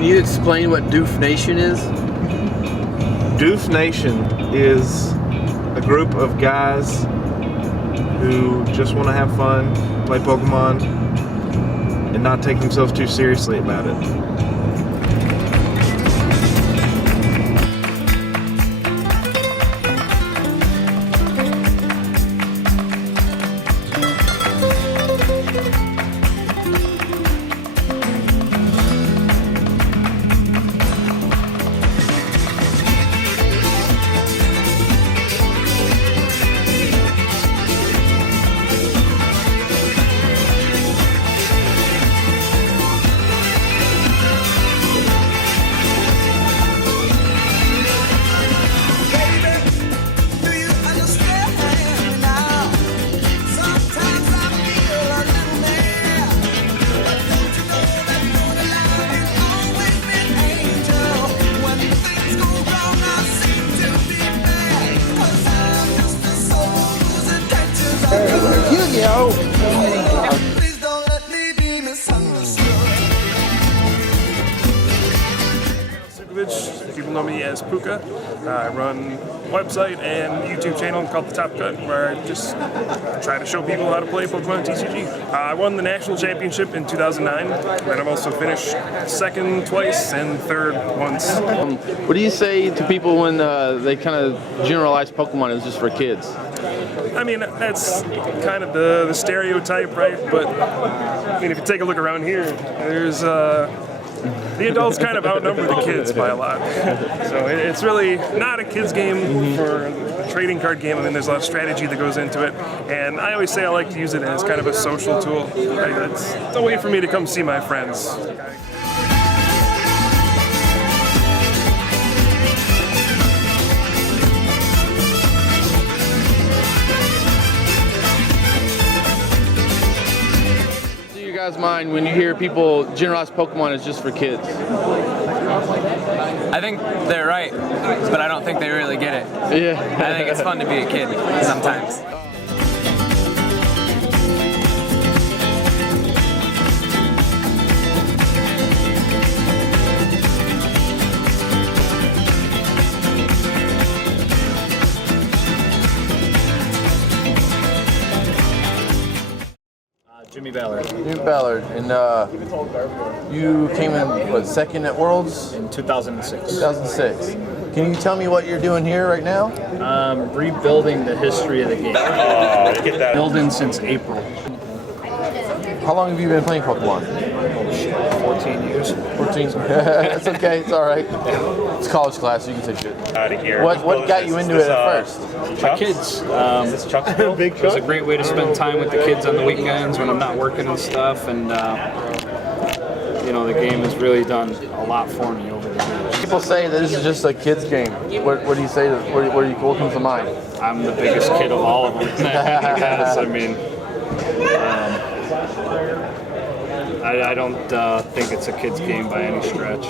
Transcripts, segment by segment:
Can you explain what Doof Nation is? Doof Nation is a group of guys who just want to have fun, play Pokemon, and not take themselves too seriously about it. People know me as Puka. I run a website and YouTube channel called The Top Cut, where I just try to show people how to play Pokemon TCG. I won the national championship in 2009, and I've also finished second twice and third once. What do you say to people when they kind of generalize Pokemon as just for kids? I mean, that's kind of the stereotype, right? But I mean, if you take a look around here, there's the adults kind of outnumber the kids by a lot. So it's really not a kid's game for a trading card game. I mean, there's a lot of strategy that goes into it. And I always say I like to use it as kind of a social tool. Right? It's a way for me to come see my friends. Mind when you hear people generalize Pokemon as just for kids? I think they're right, but I don't think they really get it. Yeah. I think it's fun to be a kid sometimes. Jimmy Ballard. Jimmy Ballard, and you came in, what, second at Worlds? In 2006. 2006. Can you tell me what you're doing here right now? Rebuilding the history of the game. Get that. Building since April. How long have you been playing Pokemon? Oh shit, 14 years. 14? It's okay, it's alright. It's college class, so you can say shit. Out of here. What got you into it at first? My kids. Big Chuck. It's a great way to spend time with the kids on the weekends when I'm not working and stuff, and you know, the game has really done a lot for me over the years. People say that this is just a kid's game. What do you say? What comes to mind? I'm the biggest kid of all of them. I mean, I don't think it's a kid's game by any stretch,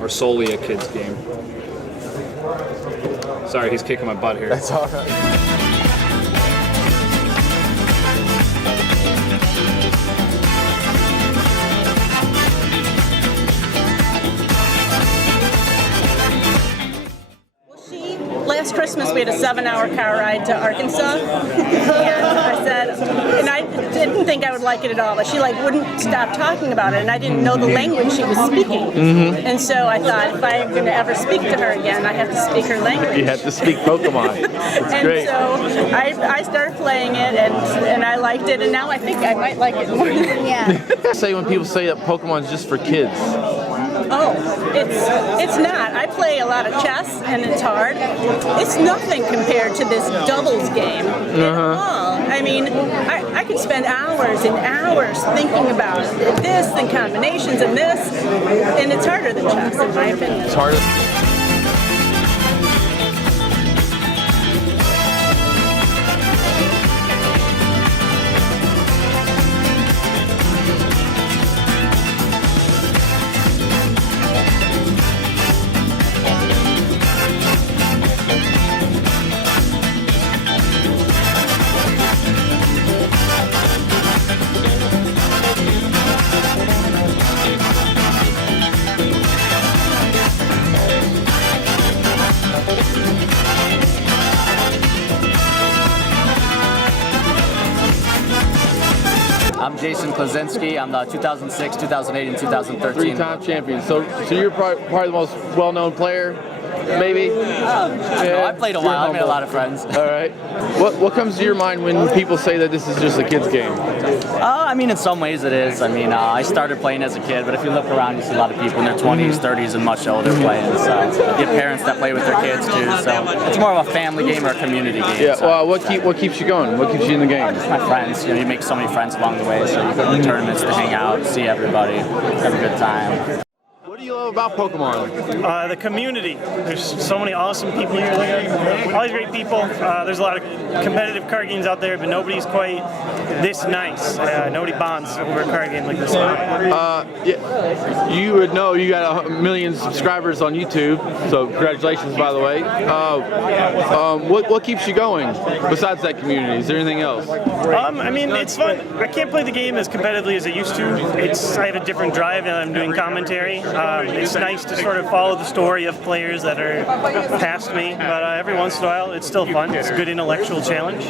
or solely a kid's game. Sorry, he's kicking my butt here. That's all right. Last Christmas we had a 7-hour car ride to Arkansas, and I said, and I didn't think I would like it at all, but she like wouldn't stop talking about it, and I didn't know the language she was speaking, and so I thought if I'm going to ever speak to her again, I have to speak her language. You have to speak Pokemon. That's and great. So I started playing it, and I liked it, and now I think I might like it more. Yeah. Say when people say that Pokemon's just for kids. Oh, it's not. I play a lot of chess, and it's hard. It's nothing compared to this doubles game at all. I mean, I could spend hours and hours thinking about this and combinations and this, and it's harder than chess, in my opinion. It's harder. Jason Klaczynski. I'm the 2006, 2008, and 2013. 3-time champion. So you're probably the most well-known player, maybe? I played a while. I made a lot of friends. All right. What comes to your mind when people say that this is just a kid's game? I mean, in some ways it is. I mean, I started playing as a kid, but if you look around, you see a lot of people in their 20s, 30s, and much older playing. So you have parents that play with their kids too. So it's more of a family game or a community game. Yeah. So. Well, what keeps you going? What keeps you in the game? Just my friends. You know, you make so many friends along the way. So you go to the tournaments to hang out, see everybody, have a good time. What do you love about Pokemon? The community. There's so many awesome people here. All these great people. There's a lot of competitive card games out there, but nobody's quite this nice. Nobody bonds over a card game like this. Yeah, you would know you got 1 million subscribers on YouTube, so congratulations, by the way. What keeps you going besides that community? Is there anything else? I mean, it's fun. I can't play the game as competitively as I used to. I have a different drive, and I'm doing commentary. It's nice to sort of follow the story of players that are past me, but every once in a while it's still fun. It's a good intellectual challenge.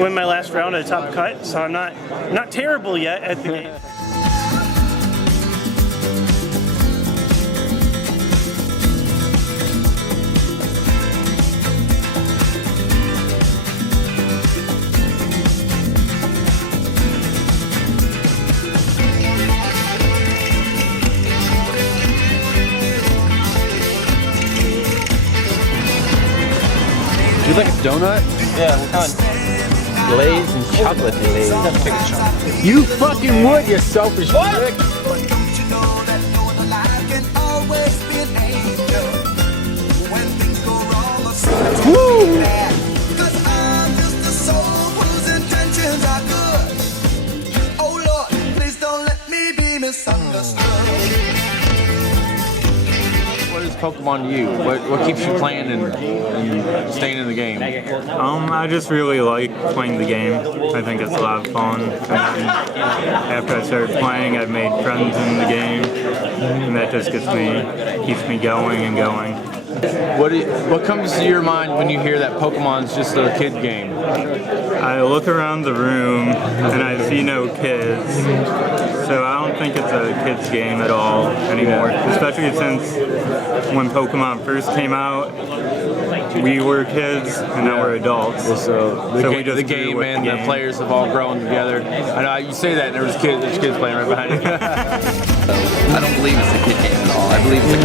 Win my last round at a top cut, so I'm not terrible yet at the game. Do you like a donut? Yeah, what kind? Glazed and chocolate glazed. You fucking would, you selfish prick. Woo! What is Pokemon to you? What keeps you playing and staying in the game? I just really like playing the game. I think it's a lot of fun. And then after I started playing, I've made friends in the game, and that just keeps me going and going. What comes to your mind when you hear that Pokemon's just a kid game? I look around the room and I see no kids, so I don't think it's a kid's game at all anymore. Especially since when Pokemon first came out, we were kids and now we're adults. So the game and the players have all grown together. I know you say that, and there's kids playing right behind you. I don't believe it's a kid game at all. I believe it's a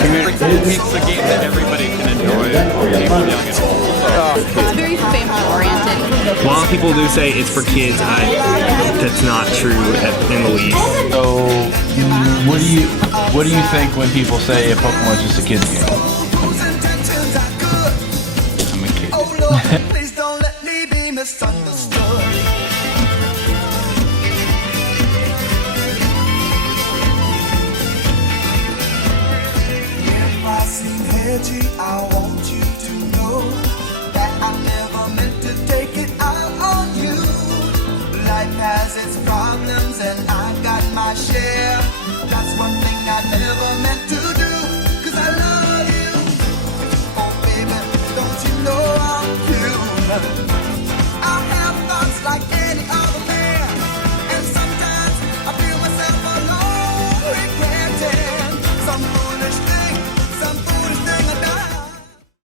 community. It's a game that everybody can enjoy, people young and old. It's very family-oriented. While people do say it's for kids, that's not true in the least. So, what do you think when people say Pokemon's just a kid's game? I'm a kid. Please don't let me be misunderstood. If I seem edgy, I want you to know that I never meant to take it out on you. Life has its problems and I've got my share.